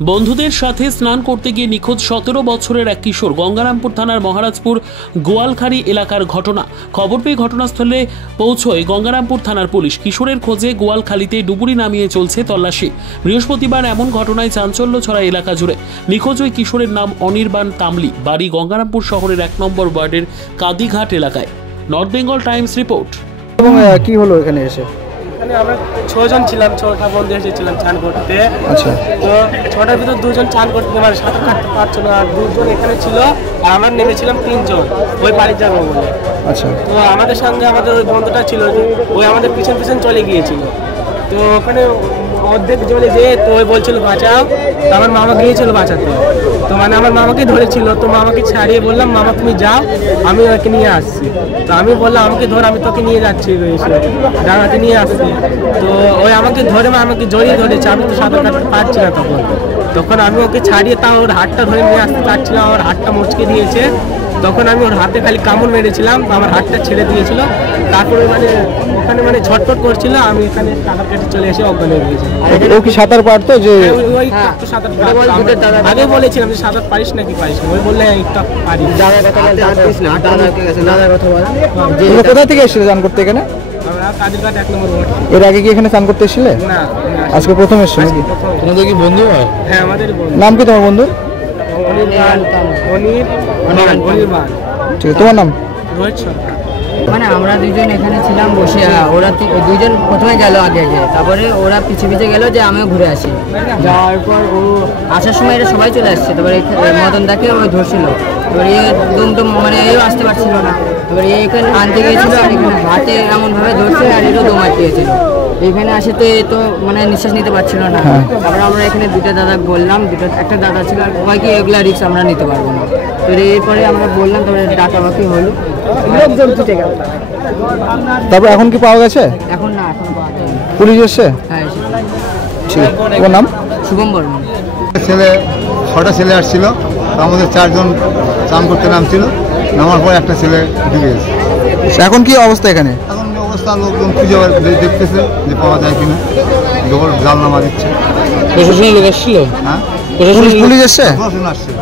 বন্ধুদের সাথে স্নান করতে গিয়ে নিখোঁজ 17 বছরের এক কিশোর। গঙ্গারামপুর থানার মহারাজপুর গোয়ালখাড়ি এলাকার ঘটনা। খবর পেয়ে ঘটনাস্থলে পৌঁছয় গঙ্গারামপুর থানার পুলিশ। কিশোরের খোঁজে গোয়ালখালিতে ডুবুরি নামিয়ে চলছে তল্লাশি। বৃহস্পতিবার এমন ঘটনায় চাঞ্চল্য ছড়া এলাকা জুড়ে। নিখোঁজ ওই কিশোরের নাম অনির্বাণ তামলি, বাড়ি গঙ্গারামপুর শহরের 1 নম্বর ওয়ার্ডের কাদিঘাট এলাকায়। North Bengal Times report. এবং কি হলো এখানে এসে? আমরা 6 জন ছিলাম, 6টা বন্ধু এসেছিলাম চান করতে। আচ্ছা, তো 6টার ভিতর 2 জন চান করতে মানে সাঁতার কাটতে পারছিল না, আর 2 জন এখানে ছিল, আর আমরা নেমেছিলাম 3 জন ওই বাড়ির যাবো বলে। আচ্ছা, তো আমাদের সঙ্গে আমাদের ওই বন্ধুটা ছিল, ওই আমাদের পিছন পিছন চলে গিয়েছিল। তো ওখানে অর্ধেক জলে যেয়ে তো ওই বলছিল বাঁচাও, তো আমার মামা গিয়েছিল বাঁচাতে। তো মানে আমার মামাকে ধরেছিল, তো মামাকে ছাড়িয়ে বললাম মামা তুমি যাও, আমি ওকে নিয়ে আসছি। তো আমি বললাম আমাকে ধর, আমি তোকে নিয়ে যাচ্ছি, ডাঙাতে নিয়ে আসছি। তো ওই আমাকে ধরে আমাকে জড়িয়ে ধরেছে, আমি তো সাঁতার কাটতে পারছি না তখন আমি ওকে ছাড়িয়ে তাও ওর হাতটা ধরে নিয়ে আসতে চাচ্ছিলাম, ওর হাতটা মুচকে দিয়েছে। তখন আমি ওর হাতে খালি কামড় মেরেছিলাম, আমার হাতটা ছেড়ে দিয়েছিল। তারপরে মানে ওখানে মানে ছটফট করছিল, আমি এখানে সাঁতার কেটে চলে এসে অজ্ঞান হয়ে গেছি। ও কি সাঁতার পারতো? যে ওই একটু সাঁতার আগে বলেছিলাম যে সাঁতার পারিস নাকি পারিস না, ওই বললে একটু পারি। কোথা থেকে এসেছিলে চান করতে এখানে? কাদিঘাট 1 নম্বর ওয়ার্ড। এর আগে কি এখানে চান করতে এসেছিলে? না, আজকে প্রথম এসছো নাকি? তোমাদের কি বন্ধু হয়? হ্যাঁ, আমাদের বন্ধু। নাম কি তোমার বন্ধুর? অনির্বাণ। ঠিক আছে, তোমার নাম? রোহিত সরকার। মানে আমরা দুজন এখানে ছিলাম বসে, ওরা দুজন প্রথমে গেল আগে, তারপরে ওরা পিছে পিছে গেল যে আমিও ঘুরে আসি। যাওয়ার পর ও আসার সময় এরা সবাই চলে আসছে, তারপরে মদনদাকে ওই ধরছিল, এবার দুমটুম মানে এও আসতে পারছিল না, এবার এখানে আনতে গিয়েছিল, আর এখানে হাতে এমনভাবে ধরছে আর এরও দম আটকেছিল। এখানে আসে তো তো মানে নিঃশ্বাস নিতে পারছিল না। তারপরে আমরা এখানে 2টা দাদা বললাম, একটা দাদা ছিল আর বাকি এগুলা রিক্স আমরা নিতে পারবো না। তো এরপরে আমরা বললাম, তারপরে ডাকাবাকি হলো, লোকজন ছুটে গেল। তারপর এখন কি পাওয়া গেছে? এখন না, এখন পাওয়া যায়নি। পুলিশ এসছে? হ্যাঁ, ঠিক আছে, তোমার নাম? শুভম বর্মন। 6টা ছেলে আসছিল, তার মধ্যে 4 জন চান করতে নামছিল, নামার পর একটা ছেলে ডুবে গেছে। এখন কি অবস্থা এখানে? এখন অবস্থা লোকজন খুঁজে দেখতেছে যে পাওয়া যায় কিনা, ডবল জাল নামা দিচ্ছে। প্রশাসনের লোক এসেছিল? হ্যাঁ, পুলিশ এসছে? প্রশাসন আসছে।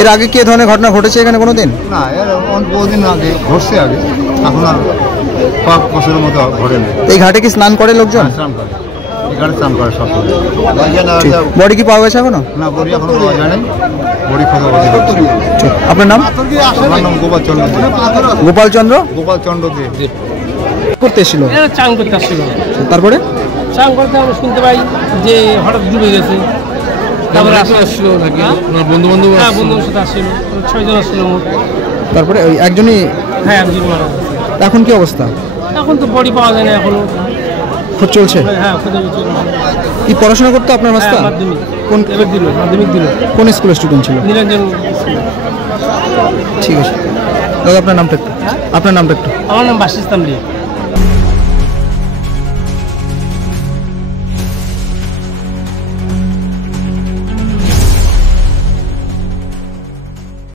এর আগে কি ধরনের ঘটনা ঘটেছে এখানে কোনোদিন? না, এর বহুদিন আগে ঘটছে, আগে এখন আর 5 বছরের মতো ঘটে না। এই ঘাটে কি স্নান করে লোকজন? স্নান করে, এখানে স্নান করে সব। বডি কি পাওয়া গেছে এখনো? না, বড়ি এখনো পাওয়া যায় নাই, বড়ি খোঁজা হচ্ছে। আপনার নাম? আমার নাম গোপাল চন্দ্র দে। গোপাল চন্দ্র? গোপাল চন্দ্র দে। করতে এসেছিল? চান করতে আসছিল, তারপরে চান করতে আমরা শুনতে পাই যে হঠাৎ ডুবে গেছে। তারপরে আসছিল নাকি বন্ধু বান্ধব? হ্যাঁ, বন্ধুর সাথে আসছিল, 6 জন আসছিল মোট। তারপরে ওই একজনই? হ্যাঁ, একজন মারা গেছে। এখন কি অবস্থা? এখন তো বডি পাওয়া যায় না এখনো। খোঁজ চলছে? হ্যাঁ, খুঁজে চলছে। কি পড়াশোনা করতো আপনার মাস্টার? মাধ্যমিক কোন এবার দিল, মাধ্যমিক দিল। কোন স্কুলের স্টুডেন্ট ছিল? নিরঞ্জন। ঠিক আছে দাদা, আপনার নামটা একটু? আপনার নামটা একটু? আমার নাম বাসিস তামলি।